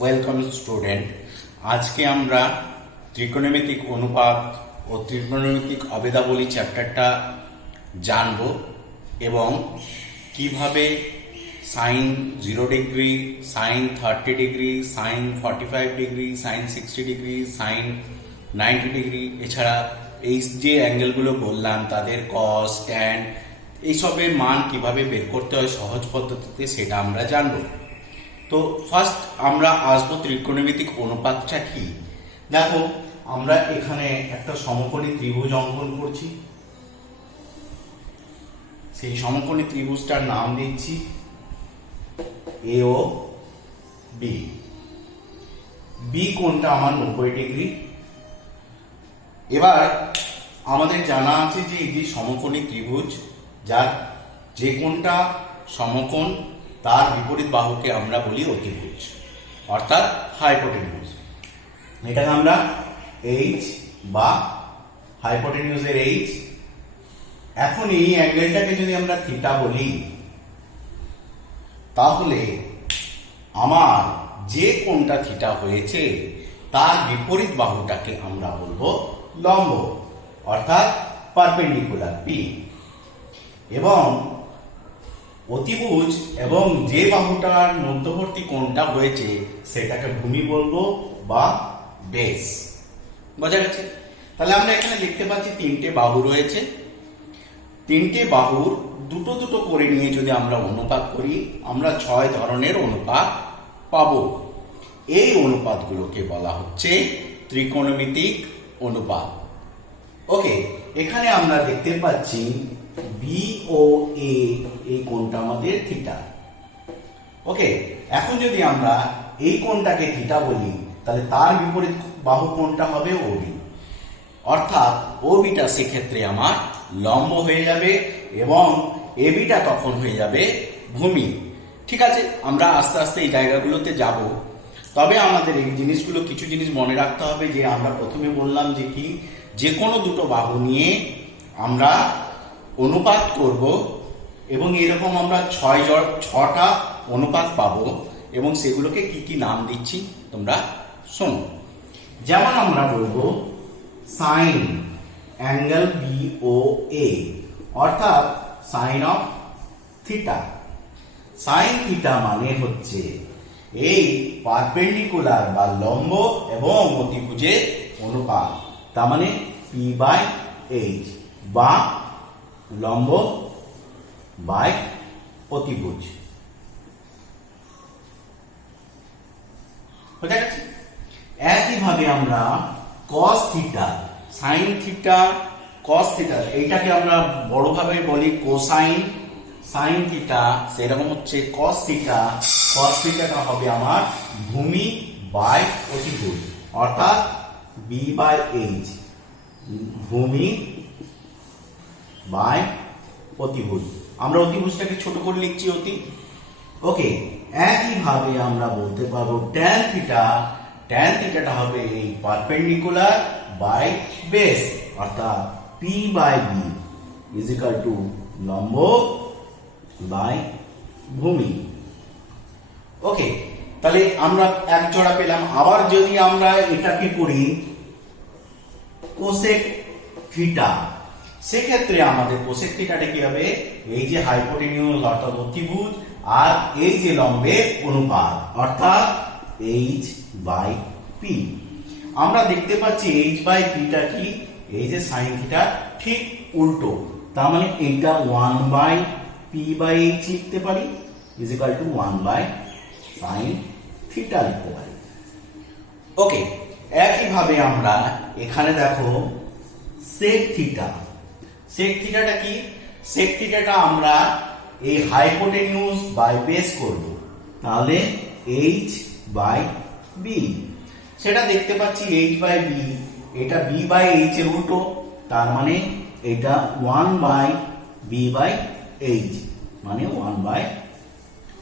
Welcome student. আজকে আমরা ত্রিকোণমিতিক অনুপাত ও ত্রিকোণমিতিক অবেদাবলী চ্যাপ্টারটা জানব এবং কিভাবে sine 0 degree, sine 30 degree, sine 45 degree, sine 60 degree, sine 90 degree, এছাড়া এই যে অ্যাঙ্গেলগুলো বললাম তাদের কস, ট্যান এইসবের মান কিভাবে বের করতে হয় সহজ পদ্ধতিতে সেটা আমরা জানবো। তো ফার্স্ট আমরা আসবো ত্রিকোণমিতিক অনুপাতটা কি। দেখো, আমরা এখানে একটা সমকোণী ত্রিভুজ অঙ্কন করছি। সেই সমকোণী ত্রিভুজটার নাম দিচ্ছি এ ও বি। বি কোণটা আমার 90 ডিগ্রি। এবার আমাদের জানা আছে যে এই যে সমকোণী ত্রিভুজ, যার যে কোণটা সমকোণ তার বিপরীত বাহুকে আমরা বলি অতিভুজ, অর্থাৎ হাইপোটেনিউজ। এটাকে আমরা এইচ বা হাইপোটেনিউজের এইচ। এখন এই অ্যাঙ্গেলটাকে যদি আমরা থিটা বলি, তাহলে আমার যে কোণটা থিটা হয়েছে তার বিপরীত বাহুটাকে আমরা বলবো লম্ব, অর্থাৎ পারপেন্ডিকুলার পি। এবং অতিভুজ এবং যে বাহুটার মধ্যবর্তী কোণটা হয়েছে সেটাকে ভূমি বলবো বা বেস। বোঝা গেছে? তাহলে আমরা এখানে দেখতে পাচ্ছি তিনটে বাহু রয়েছে। তিনটে বাহুর দুটো দুটো করে নিয়ে যদি আমরা অনুপাত করি, আমরা 6 ধরনের অনুপাত পাবো। এই অনুপাতগুলোকে বলা হচ্ছে ত্রিকোণমিতিক অনুপাত। ওকে, এখানে আমরা দেখতে পাচ্ছি বি ও এ, এই কোণটা আমাদের থিটা। ওকে, এখন যদি আমরা এই কোণটাকে থিটা বলি, তাহলে তার বিপরীত বাহু কোণটা হবে ওবি, অর্থাৎ ওবিটা সেক্ষেত্রে আমার লম্ব হয়ে যাবে এবং এবিটা তখন হয়ে যাবে ভূমি। ঠিক আছে, আমরা আস্তে আস্তে এই জায়গাগুলোতে যাব। তবে আমাদের এই জিনিসগুলো, কিছু জিনিস মনে রাখতে হবে যে আমরা প্রথমে বললাম যে কি, যে কোনো দুটো বাহু নিয়ে আমরা অনুপাত করব এবং এরকম আমরা 6টা অনুপাত পাবো এবং সেগুলোকে কি কি নাম দিচ্ছি তোমরা শোনো। যেমন আমরা বলবো sine angle B O A, অর্থাৎ sine of theta. Sine theta মানে হচ্ছে এই পারপেন্ডিকুলার বা লম্ব এবং অতিভুজের অনুপাত, তার মানে পি বাই এইচ, বা লম্ব বাই অতিভুজ। বোঝা গেছে? একইভাবে আমরা cos theta, sine theta, cos theta, এইটাকে আমরা বড়ভাবে বলি কোসাইন। সাইন থিটা সেরকম হচ্ছে কস থিটা। কস থিটাটা হবে আমার ভূমি বাই অতিভুজ, অর্থাৎ বি বাই এইচ, ভূমি বাই অতিভুজ। আমরা অতিভুজটাকে ছোট করে লিখছি অতি। ওকে, একইভাবে আমরা বলতে পারবো ট্যান থিটা। ট্যান থিটাটা হবে এই পারপেন্ডিকুলার বাই বেস, অর্থাৎ P by B is equal to লম্ব বাই ভূমি। ওকে, তাহলে আমরা এক জোড়া পেলাম। আবার যদি আমরা এটাকে করি কোসেক থিটা, সেক্ষেত্রে আমাদের কোসেক থিটাটা কি হবে, এই যে হাইপোটেনিউজ অর্থাৎ অতিভুজ আর এই যে লম্বের অনুপাত, অর্থাৎ এইচ বাই পি। আমরা দেখতে পাচ্ছি এইচ বাই পিটা কি, এই যে সাইন থিটা ঠিক উল্টো, তার মানে এইটা 1 বাই পি বাই এইচ লিখতে পারি, is equal to 1 by sine theta লিখতে পারি। ওকে, একইভাবে আমরা এখানে দেখো সেক থিটা। সেক থিটাটা কি? সেক থিটাটা আমরা এই হাইপোটেনিউজ বাই বেস করব, তাহলে এইচ বাই বি। সেটা দেখতে পাচ্ছি এইচ বাই বি, এটা বি বাই এইচ এর উল্টো, তার মানে এটা 1 বাই বি বাই এইচ, মানে 1 বাই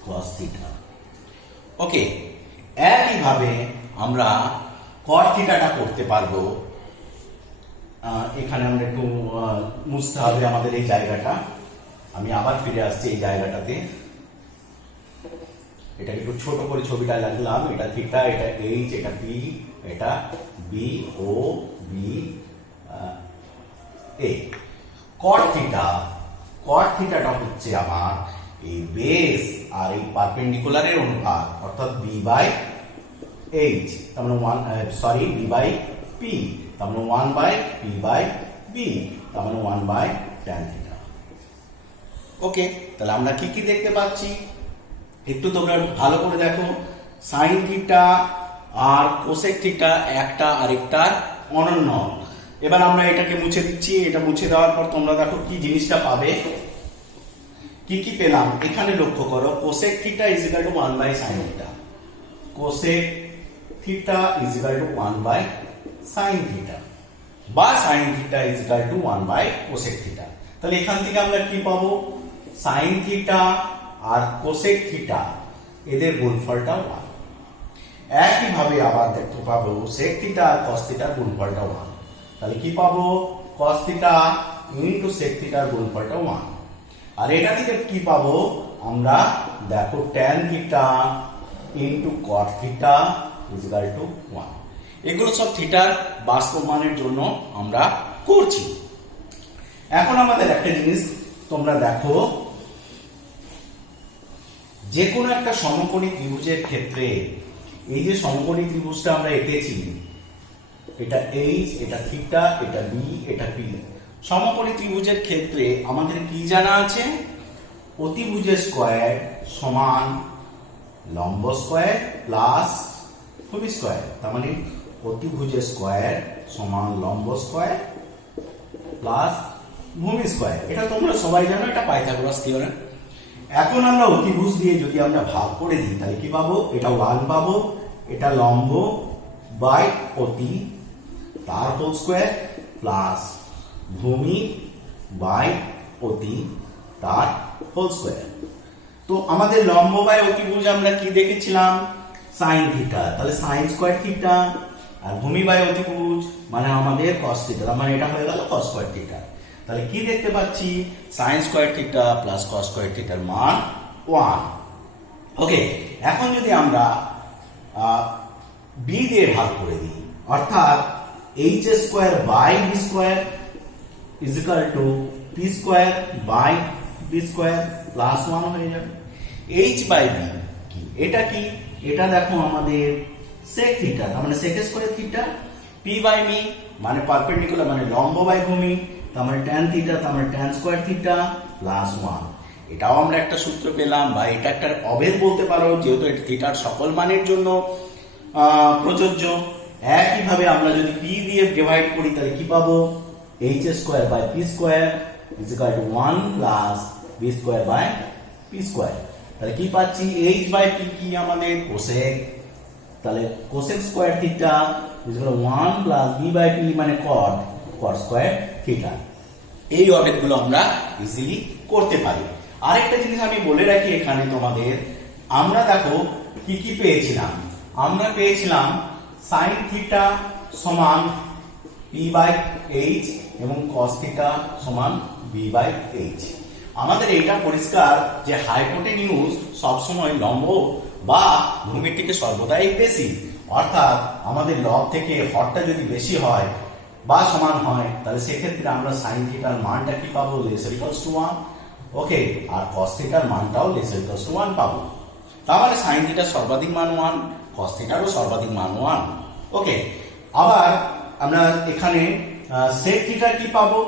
কস থিটা। ওকে, একইভাবে আমরা কট থিটাটা করতে পারবো। এখানে আমরা একটু মুছতে হবে আমাদের এই জায়গাটা। আমি আবার ফিরে আসছি এই জায়গাটাতে। এটাকে একটু ছোট করে ছবিটা লাগলাম, এটা থিটা, এটা এইচ, এটা পি, এটা বি, ও বি এ। কট থিটাটা হচ্ছে আমার এই বেস আর এই পারপেন্ডিকুলারের অনুপাত, অর্থাৎ বি বাই এইচ, তার মানে বি বাই পি, তার মানে 1 বাই পি বাই বি, তার মানে 1 বাই ট্যান থিটা। ওকে, তাহলে আমরা কি কি দেখতে পাচ্ছি একটু তোমরা ভালো করে দেখো। সাইন থিটা আর কোসেক থিটা একটা আরেকটার অনন্য। এবার আমরা এটাকে মুছে দিচ্ছি। এটা মুছে দেওয়ার পর তোমরা দেখো কি জিনিসটা পাবে। কি কি পেলাম এখানে লক্ষ্য করো। Cosec theta is equal to 1 by sine theta, cosec theta is equal to 1 by sine theta, বা sine theta is equal to 1 by cosec theta. তাহলে এখান থেকে আমরা কি পাবো? সাইন থিটা আর কোসেক থিটা এদের গুণফলটা 1। একইভাবে আবার দেখতে পাবো সেক থিটা আর কস থিটার গুণফলটা 1। তাহলে কি পাবো? কস থিটা ইনটু সেক থিটার গুণফলটা 1। আর এটা থেকে কি পাবো আমরা? দেখো tan theta into caught theta is equal to 1। এগুলো সব থিটার বাস্তব মানের জন্য আমরা করছি। এখন আমাদের একটা জিনিস তোমরা দেখো, যে কোনো একটা সমকোণী ত্রিভুজের ক্ষেত্রে এই যে সমকোণী ত্রিভুজটা আমরা এঁকেছি, এটা এইচ, এটা থিটা, এটা বি, এটা পি। সমকোণী ত্রিভুজের ক্ষেত্রে আমাদের কি জানা আছে? অতিভুজের স্কয়ার সমান লম্ব স্কয়ার প্লাস ভূমি স্কয়ার। তার মানে অতিভুজের স্কয়ার সমান লম্ব স্কয়ার প্লাস ভূমি স্কয়ার। এটা তোমরা সবাই জানো, এটা পাইথাগোরাস থিওরেম। এখন আমরা অতিভুজ দিয়ে যদি আমরা ভাগ করে দিই তাহলে কি পাবো? এটা 1 পাবো, এটা লম্ব বাই অতি তার হোল স্কয়ার প্লাস ভূমি বাই অতি তার হোল স্কয়ার। তো আমাদের লম্ব বাই অতিভুজ আমরা কি দেখেছিলাম? সাইন থিটা, তাহলে সাইন স্কয়ার থিটা, আর ভূমি বাই অতিভুজ মানে আমাদের কস থিটা, মানে এটা হয়ে গেল কস স্কয়ার থিটা। তাহলে কি দেখতে পাচ্ছি? Sine square theta plus cos square থিটার মান 1। ওকে, এখন যদি আমরা বি দিয়ে ভাগ করে দিই, অর্থাৎ H square by B square is equal to P square by B square plus 1 হয়ে যাবে। এইচ বাই বি কি? এটা কি? এটা দেখো আমাদের সেক থিটা, তার মানে sec square theta, P by B মানে পারপেন্ডিকুলার মানে লম্ব বাই ভূমি, তার মানে ট্যান থিটা, তার মানে ট্যান স্কয়ার থিটা প্লাস 1। এটাও আমরা একটা সূত্র পেলাম, বা এটা একটা অভেদ বলতে পারো, যেহেতু এটা থিটার সকল মানের জন্য প্রযোজ্য। একইভাবে আমরা যদি পি দিয়ে ডিভাইড করি তাহলে কি পাবো? H square by P square is equal to 1 plus B square by P square. তাহলে কি পাচ্ছি? এইচ বাই পি কি আমাদের? কোসেক, তাহলে cosec square theta is equal to 1 plus B by P মানে কট, কট স্কয়ার থিটা। এই অভেদগুলো আমরা easily করতে পারি। আরেকটা জিনিস আমি বলে রাখি এখানে তোমাদের, আমরা দেখো কি কি পেয়েছিলাম। আমরা পেয়েছিলাম সাইন থিটা সমান পি বাই এইচ এবং কস থিটা সমান বি বাই এইচ। আমাদের এটা পরিষ্কার যে হাইপোটেনিউজ সবসময় লম্ব বা ভূমির থেকে সর্বদাই বেশি, অর্থাৎ আমাদের লব থেকে হরটা যদি বেশি হয় বা সমান হয় তাহলে সেক্ষেত্রে আমরা সাইন থিটার মানটা কি পাবো? Lesser equals to 1। ওকে, আর কস থিটার মানটাও লেসার ইকুয়ালস টু 1 পাবো। তাহলে সাইন থিটার সর্বাধিক মান 1, কস থিটারও সর্বাধিক মান 1। ওকে, আবার আমরা এখানে সেক থিটা কি পাবো?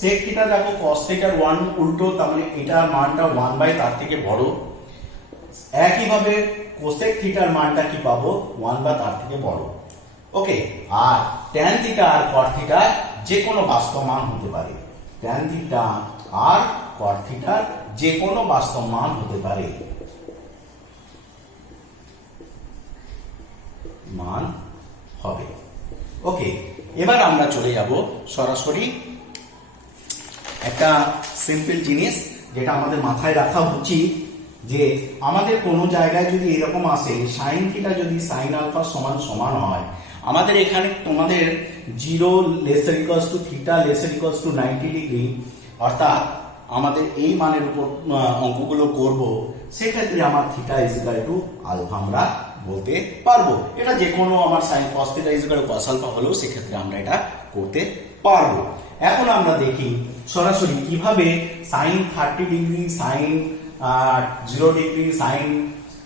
সেক থিটা দেখো কস থিটার 1 উল্টো, তার মানে এটার মানটা 1 বাই তার থেকে বড়। একইভাবে কোসেক থিটার মানটা কি পাবো? 1 বা তার থেকে বড়। ওকে, আর ট্যান থিটা আর কট থিটা যে কোনো বাস্তব মান হতে পারে। ট্যান থিটা আর কট থিটার যে কোনো বাস্তব মান হতে পারে, মান হবে। ওকে, এবার আমরা চলে যাব সরাসরি একটা সিম্পল জিনিস যেটা আমাদের মাথায় রাখা উচিত, যে আমাদের কোনো জায়গায় যদি এরকম আসে সাইন থিটা যদি সাইন আলফা সমান সমান হয়, আমাদের এখানে তোমাদের 0 lesser equals to theta lesser equals to 90 degree, অর্থাৎ আমাদের এই মানের উপর অঙ্কগুলো করব, সেক্ষেত্রে আমার থিটা ইজিক্যাল টু আলফা আমরা বলতে পারবো। এটা যে কোনো আমার sine cos theta equal to cos alpha হলেও সেক্ষেত্রে আমরা এটা করতে পারবো। এখন আমরা দেখি সরাসরি কিভাবে sine 30 degree, sine 0 degree, sine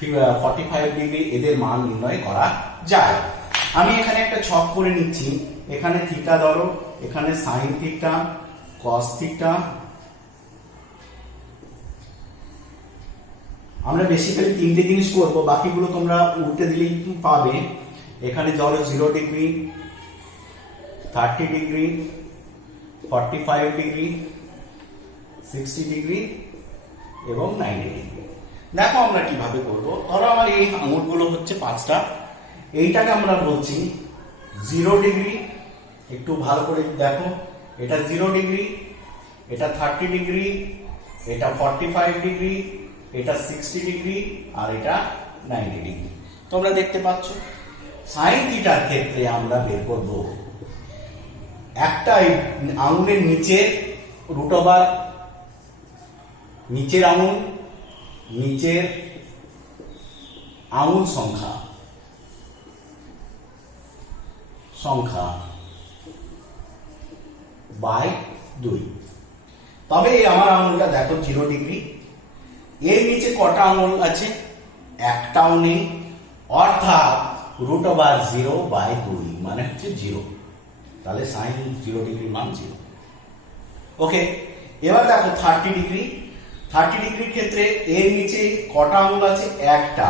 45 degree এদের মান নির্ণয় করা যায়। আমি এখানে একটা ছক করে নিচ্ছি। এখানে থিটা ধরো, এখানে সাইন থিটা, কস থিটা। আমরা বেসিক্যালি তিনটে জিনিস করবো, বাকিগুলো তোমরা উল্টে দিলেই পাবে। এখানে ধরো 0 ডিগ্রি, 30 ডিগ্রি, 45 ডিগ্রি, 60 ডিগ্রি এবং 90 ডিগ্রি। দেখো আমরা কিভাবে করব। ধরো আমার এই আঙুলগুলো হচ্ছে 5টা, এইটাকে আমরা বলছি 0 ডিগ্রি। একটু ভালো করে দেখো, এটা 0 ডিগ্রি, এটা 30 ডিগ্রি, এটা 45 ডিগ্রি, এটা 60 ডিগ্রি আর এটা 90 ডিগ্রি। তোমরা দেখতে পাচ্ছ। সাইন থিটার ক্ষেত্রে আমরা বের করব একটা আঙুলের নিচে রুট ওভার, নিচের আঙুল, নিচের আঙুল সংখ্যা বাই 2। তবে আমার আঙুলটা দেখো 0 ডিগ্রি, এর নিচে কটা আঙুল আছে? একটাও নেই, অর্থাৎ রুট ওভার 0 বাই 2 মানে হচ্ছে 0। তাহলে সাইন 0 ডিগ্রি মান 0। ওকে, এবার দেখো 30 ডিগ্রি। 30 ডিগ্রির ক্ষেত্রে এর নিচে কটা আঙুল আছে? একটা,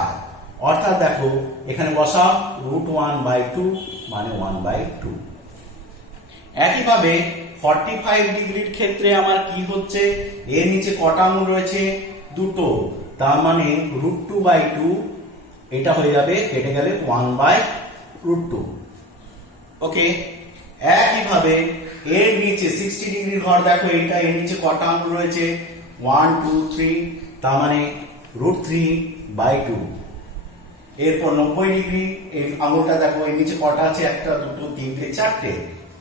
অর্থাৎ দেখো এখানে বসাও √1 বাই 2 মানে 1 বাই 2। একইভাবে 45 ডিগ্রির ক্ষেত্রে আমার কি হচ্ছে? এর নিচে কটা আঙুল রয়েছে? দুটো, তার মানে √2 বাই 2, এটা হয়ে যাবে কেটে গেলে 1 বাই √2। ওকে, একইভাবে এর নিচে 60 ডিগ্রির ঘর দেখো, এইটা এর নিচে কটা আঙুল রয়েছে? 1 2 3, তার মানে √3 বাই 2। এরপর 90 ডিগ্রি, এই আঙুলটা দেখো এর নিচে কটা আছে? একটা, দুটো, তিনটে, চারটে,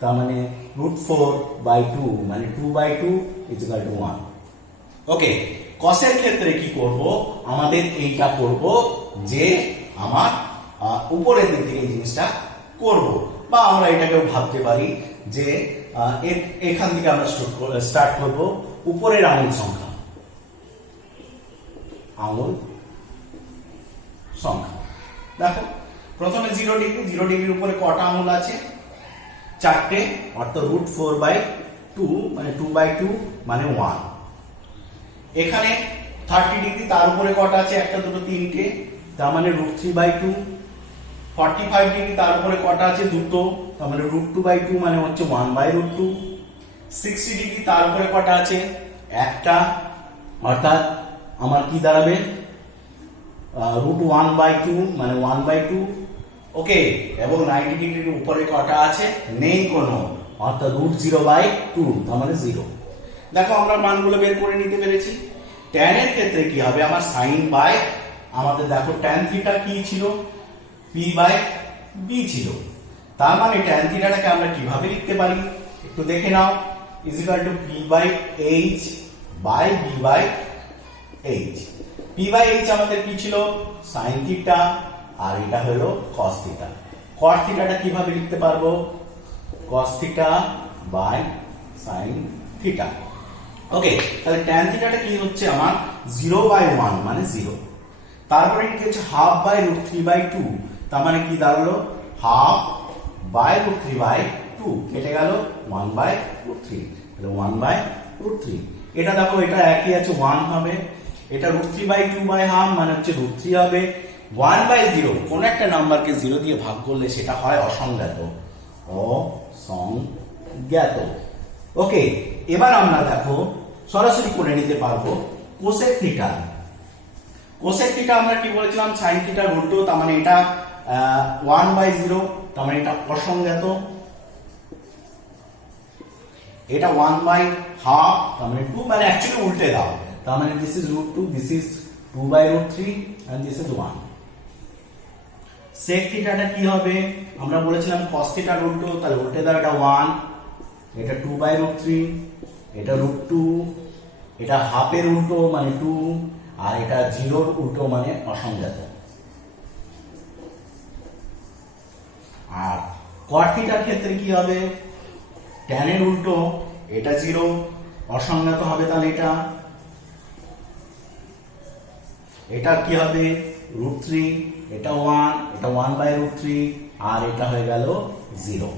তার মানে √4 বাই 2 মানে 2 বাই 2 ইকুয়াল টু 1। ওকে, কসের ক্ষেত্রে কি করব? আমাদের এইটা করব যে আমার উপরের দিক থেকে জিনিসটা করব, বা আমরা এটাকেও ভাবতে পারি যে এখান থেকে আমরা স্টার্ট করব উপরের আঙুল সংখ্যা। দেখো প্রথমে 0 ডিগ্রি, 0 ডিগ্রির উপরে কটা আঙুল আছে? চারটে, অর্থাৎ √4 বাই 2 মানে 2 বাই 2 মানে 1। এখানে 30 ডিগ্রি, তার উপরে কটা আছে? একটা, দুটো, তিনটে, তার মানে √3 বাই 2। 45 ডিগ্রি, তার উপরে কটা আছে? দুটো, তার মানে √2 বাই 2 মানে হচ্ছে 1 বাই √2। 60 ডিগ্রি, তার উপরে কটা আছে? একটা, অর্থাৎ আমার কি দাঁড়াবে? √1 বাই 2 মানে 1 বাই 2। ওকে, এবং 90 ডিগ্রির উপরে কটা আছে? নেই কোনো, অর্থাৎ √0 বাই 2 তার মানে 0। দেখো আমরা মানগুলো বের করে নিতে পেরেছি। ট্যান এর ক্ষেত্রে কি হবে? আমার সাইন বাই, আমাদের দেখো ট্যান থিটা কি ছিল? p বাই b ছিল। তার মানে ট্যান থিটাটাকে আমরা কিভাবে লিখতে পারি একটু দেখে নাও। Equal to p by h by b by h। p by h আমাদের কি ছিল? সাইন থিটা, আর এটা হলো কস থিটা। কস থিটাটা কিভাবে লিখতে পারবো? Cos theta by sine theta. Okay, তাহলে ট্যান থিটাটা কি হচ্ছে আমার? 0 বাই 1 মানে 0। তারপরে কি হচ্ছে? হাফ বাই √3 বাই 2, তার মানে কি দাঁড়ালো? হাফ বাই √3 বাই 2, কেটে গেল 1 বাই √3, তাহলে 1 বাই √3। এটা দেখো এটা একই আছে, 1 হবে। এটা √3 বাই 2 বাই হাফ মানে হচ্ছে √3 হবে। 1 বাই 0, কোন একটা নাম্বারকে 0 দিয়ে ভাগ করলে সেটা হয় অসংজ্ঞাত। অসংজ্ঞাত। ওকে, এবার আমরা দেখো সরাসরি করে নিতে পারবো কোসেক থিটা। কোসেক থিটা আমরা কি বলেছিলাম? সাইন থিটার উল্টো, তার মানে এটা 1 বাই 0, তার মানে এটা অসংজ্ঞাত। এটা 1 বাই হাফ, তার মানে 2, মানে অ্যাকচুয়ালি উল্টে দাও, তার মানে this is √2, this is 2 by √3 and this is 1। Sec থিটাটা কি হবে? আমরা বলেছিলাম cos থিটার উল্টো, তাহলে উল্টে দাও, এটা 1, এটা 2 বাই √3, এটা √2, এটা হাফের উল্টো মানে 2, আর এটা 0-র উল্টো মানে অসংজ্ঞাত। আর cot থিটার ক্ষেত্রে কি হবে, tan এর উল্টো, এটা 0 অসংজ্ঞাত হবে, তাহলে এটা কি হবে √3, এটা 1, এটা 1/√3, আর এটা হয়ে গেল 0,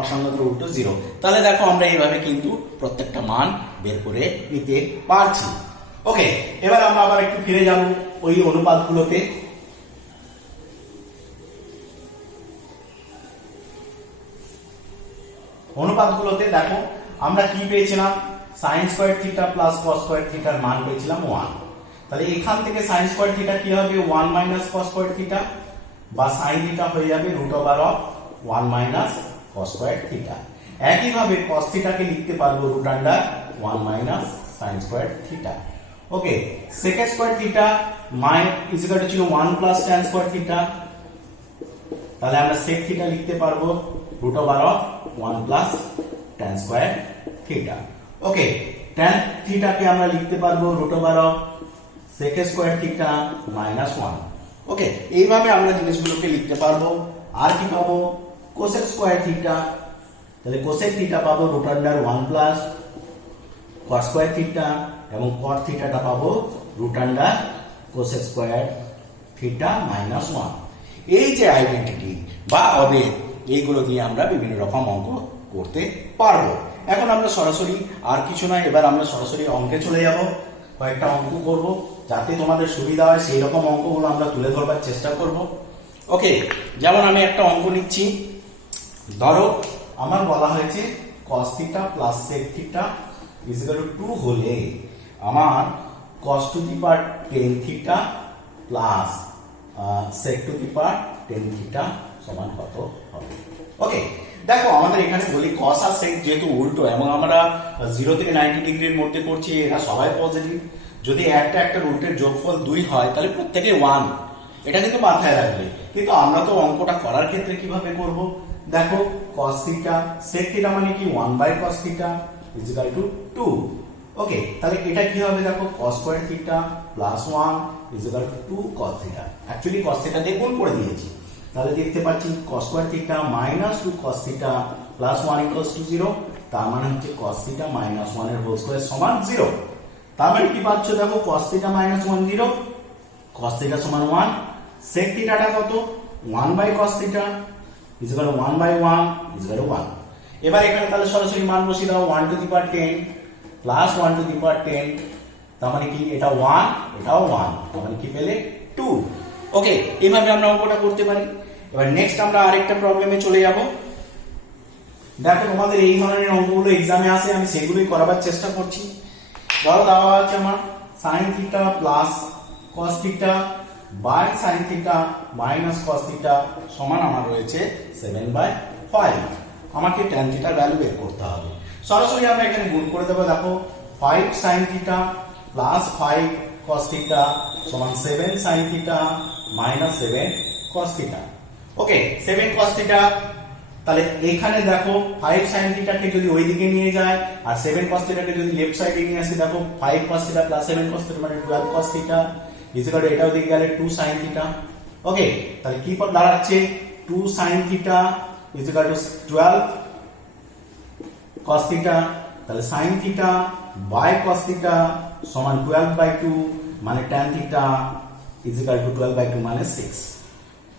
অসংজ্ঞাত উল্টো 0। তাহলে দেখো আমরা এইভাবে কিন্তু প্রত্যেকটা মান বের করে নিতে পারছি। ওকে, এবার আমরা আবার একটু ফিরে যাব ওই অনুপাতগুলোতে। অনুপাতগুলোতে দেখো আমরা কি পেয়েছিলাম, sin square theta plus cos square থিটার মান পেয়েছিলাম 1। তাহলে এখান থেকে sin স্কয়ার থিটা কি হবে 1 মাইনাস cos স্কয়ার থিটা, বা sin থিটা হয়ে যাবে √1 মাইনাস cos স্কয়ার থিটা। একইভাবে cos থিটাকে লিখতে পারবো √1 মাইনাস sin স্কয়ার থিটা। ওকে, sec স্কয়ার থিটা ছিল 1 প্লাস tan স্কয়ার থিটা, তাহলে আমরা sec থিটা লিখতে পারবো √1 প্লাস tan স্কয়ার থিটা। ওকে, tan থিটাকে আমরা লিখতে পারবো √sec স্কয়ার থিটা মাইনাস 1। ওকে, এইভাবে আমরা জিনিসগুলোকে লিখতে পারবো। আর কি পাবো, cosec স্কয়ার থিটা, তাহলে cosec থিটা পাবো √1 প্লাস cos স্কয়ার থিটা, এবং cot থিটাটা পাবো √cosec স্কয়ার থিটা মাইনাস 1। এই যে আইডেন্টিটি বা অবেদ, এইগুলো দিয়ে আমরা বিভিন্ন রকম অঙ্ক করতে পারবো। এখন আমরা সরাসরি আর কিছু নয়, এবার আমরা সরাসরি অঙ্কে চলে যাব। কয়েকটা অঙ্ক করব, যাতে তোমাদের সুবিধা হয় সেই রকম অঙ্কগুলো আমরা তুলে ধরবার চেষ্টা করব। ওকে, যেমন আমি একটা অঙ্ক নিচ্ছি। ধরো আমার বলা হয়েছে cos theta plus sec theta = 2 হলে আমার cos two the power 10 theta plus sec two the power 10 theta সমান কত হবে। ওকে, দেখো আমাদের এখানে বলি cos আর sec যেহেতু উল্টো এবং আমরা 0 থেকে 90 ডিগ্রির মধ্যে করছি, এরা সবাই পজিটিভ। যদি একটা রুটের যোগফল 2 হয় তাহলে প্রত্যেকে 1, এটা কিন্তু মাথায় রাখবে। কিন্তু আমরা তো অঙ্কটা করার ক্ষেত্রে কিভাবে করব, দেখো cos থিটা sec থিটা মানে কি 1/cos থিটা = 2। ওকে, তাহলে এটা কি হবে, দেখো cos square theta plus 1 = 2 cos theta. Actually cos theta দিয়ে গুণ করে দিয়েছি, তাহলে দেখতে পাচ্ছি cos square theta minus 2 cos theta plus 1 = 0। তার মানে হচ্ছে cos থিটা মাইনাস 1 এর হোল স্কয়ার সমান 0। তার মানে কি পাচ্ছ, দেখো cos theta minus 1 0, cos theta সমান 1, sec থিটাটা কত 1/cos থিটা = 1/1 = 1। এবার এখানে তাহলে সরাসরি মান বসিয়ে দাও, 1 to the power 10 plus 1 to the power 10, তার মানে কি এটা 1 এটাও 1, তার মানে কি পেলে 2। ওকে, এইভাবে আমরা অঙ্কটা করতে পারি। এবার নেক্সট আমরা আরেকটা প্রবলেমে চলে যাব। দেখো তোমাদের এই ধরনের অঙ্কগুলো एग्जामে আসে, আমি সেগুলোই করাবার চেষ্টা করছি। ধরো দেওয়া আছে আমার sin theta plus cos theta by sin theta minus cos theta সমান আমার রয়েছে 7/5। আমাকে tan থিটার ভ্যালু বের করতে হবে। সরাসরি আমরা এখানে গুণ করে দেব। দেখো 5 sin theta plus 5 cos theta সমান 7 sin theta minus 7 cos theta. Okay, 7 cos theta, তাহলে এখানে দেখো 5 sin থিটাকে যদি ওই দিকে নিয়ে যায় আর 7 cos থিটাকে যদি লেফট সাইডে নিয়ে আসি, দেখো 5 cos theta plus 7 cos theta মানে 12 cos থিটা = এটাও দিকে গেলে 2 sin থিটা। ওকে, তাহলে কি পদ দাঁড়াচ্ছে 2 sin থিটা = 12 cos থিটা, তাহলে sin theta by cos theta সমান 12/2 মানে tan থিটা = 12/2 মানে 6।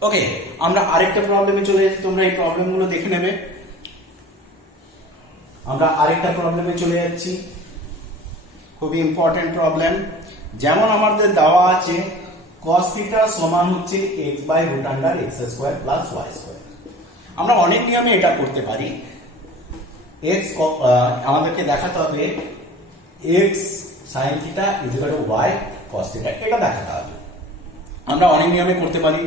ওকে, আমরা আরেকটা প্রবলেমে চলে যাচ্ছি, তোমরা এই প্রবলেমগুলো দেখে নেবে। আমরা আরেকটা প্রবলেমে চলে যাচ্ছি, খুবই ইম্পর্টেন্ট প্রবলেম। যেমন আমাদের দেওয়া আছে cos থিটা সমান হচ্ছে x/√x² প্লাস y²। আমরা অনেক নিয়মে এটা করতে পারি। x আমাদেরকে দেখাতে হবে x sin theta = y cos theta, এটা দেখাতে হবে। আমরা অনেক নিয়মে করতে পারি,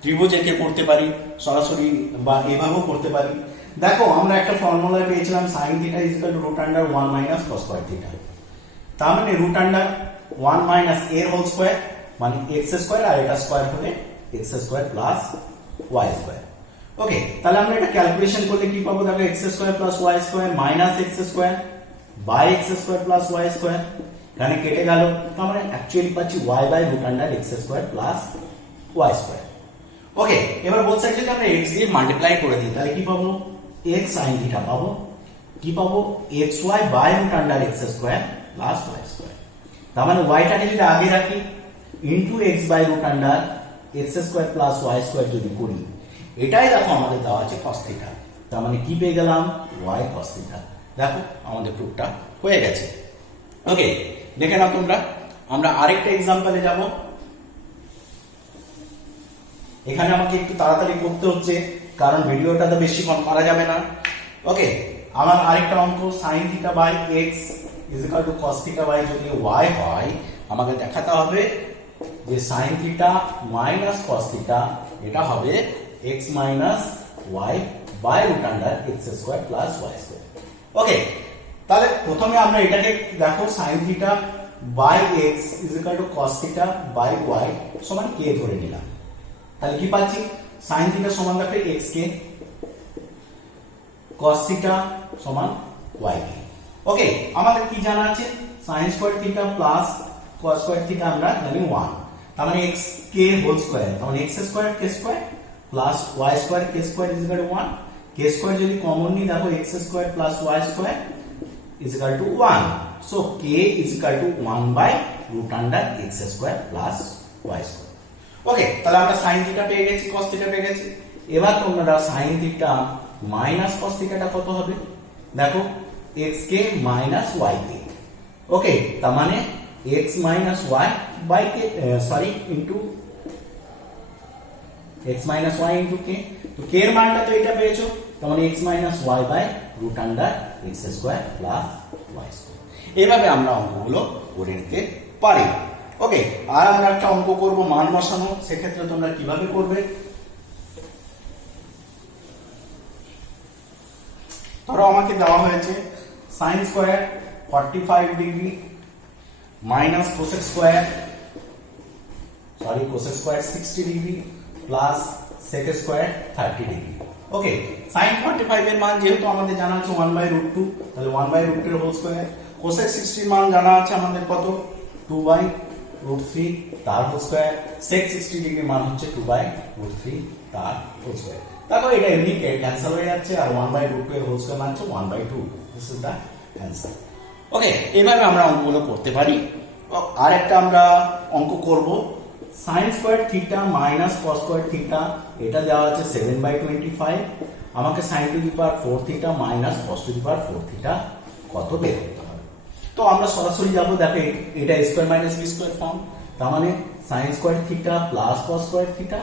ত্রিভুজ এঁকে করতে পারি সরাসরি, বা এভাবেও করতে পারি। দেখো আমরা একটা ফর্মুলা পেয়েছিলাম sin theta √1 minus cos square theta, তার মানে √1 মাইনাস এর হোল স্কয়ার মানে x² আর এটা স্কয়ার হলে x² প্লাস y²। ওকে, তাহলে আমরা এটা ক্যালকুলেশন করলে কি পাবো, দেখো x² plus y² minus x² by x² plus y²। এখানে কেটে গেল, তো আমরা অ্যাকচুয়ালি পাচ্ছি y by root under x square plus Y square. Okay, এবার বোথ সাইড যদি আমরা x দিয়ে মাল্টিপ্লাই করে দিই তাহলে কি পাবো, x sin থিটা পাবো, কি পাবো xy by root under x square plus Y square. তার মানে ওয়াইটাকে যদি আগে রাখি into X by root under x square plus Y square যদি করি, এটাই দেখো আমাদের দেওয়া আছে cos থিটা। তার মানে কি পেয়ে গেলাম, y cos থিটা। দেখো আমাদের প্রুফটা হয়ে গেছে। ওকে, দেখে নাও তোমরা। আমরা আরেকটা এক্সাম্পলে যাব। এখানে আমাকে একটু তাড়াতাড়ি করতে হচ্ছে কারণ ভিডিওটা তো বেশিক্ষণ করা যাবে না। ওকে, আমার আরেকটা অঙ্ক sin theta by x is equal to cos theta by যদি y হয়, আমাকে দেখাতে হবে যে sin theta minus cos theta এটা হবে x minus y by root under x square plus Y square. Okay, তাহলে প্রথমে আমরা এটাকে দেখো sin theta by x is equal to cos theta by y সমান k ধরে নিলাম। তাহলে কি পাচ্ছি, sin থিটা সমান দেখো x কে, cos থিটা সমান y কে। ওকে, আমাদের কি জানা আছে, sin square theta plus cos square theta আমরা জানি 1, তার মানে x k হোল স্কয়ার, তার মানে x square k square plus y square k square is equal to 1, k square যদি কমন নিই দেখো x square plus y square is equal to 1, so k is equal to 1 by root under x square plus y square. Okay, তাহলে আমরা sin theta পেয়ে গেছি, cos theta পেয়ে গেছি। এবার তোমরা sin থিটা মাইনাস cos থিটাটা কত হবে, দেখো x কে মাইনাস y কে। ওকে, তার মানে x মাইনাস y বাই কে, sorry into x minus y into k। তো k এর মানটা তো এটা পেয়েছো, তার মানে x minus y by root under x square plus y square. এইভাবে আমরা অঙ্কগুলো করে নিতে পারি। ওকে, আর আমরা একটা অঙ্ক করব মান বসানো, সেক্ষেত্রে তোমরা কিভাবে করবে, ধরো আমাকে দেওয়া হয়েছে sin square 45 degree minus cosec square, sorry cosec square 60 degree plus sec square 30 degree. Okay, sin 45 এর মান যেহেতু আমাদের জানা আছে 1/√2, তাহলে 1/√2 এর হোল স্কয়ার, কোসেক 60 এর মান জানা আছে আমাদের কত 2/√3 তার হোল স্কয়ার, sec 60 ডিগ্রি মান হচ্ছে 2/√3 তার হোল স্কয়ার। তারপর এটা এমনি ক্যান্সেল হয়ে যাচ্ছে আর 1/√2 এর হোল স্কয়ার মান হচ্ছে 1/2, দিস ইজ দা অ্যানসার। ওকে, এইভাবে আমরা অঙ্কগুলো করতে পারি। আর একটা আমরা অঙ্ক করব sin square theta minus cos square theta, এটা দেওয়া আছে 7/25, আমাকে sin two the power 4 theta minus cos two the power 4 theta কত বের করতে হবে। তো আমরা সরাসরি যাব, দেখো এটা square minus B square form, তার মানে sin square theta plus cos square theta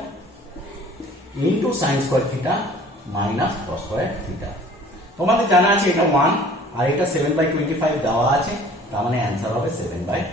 into sin square theta minus cos square theta. তোমাদের জানা আছে এটা 1 আর এটা 7/25 দেওয়া আছে, তার মানে অ্যানসার হবে 7/25।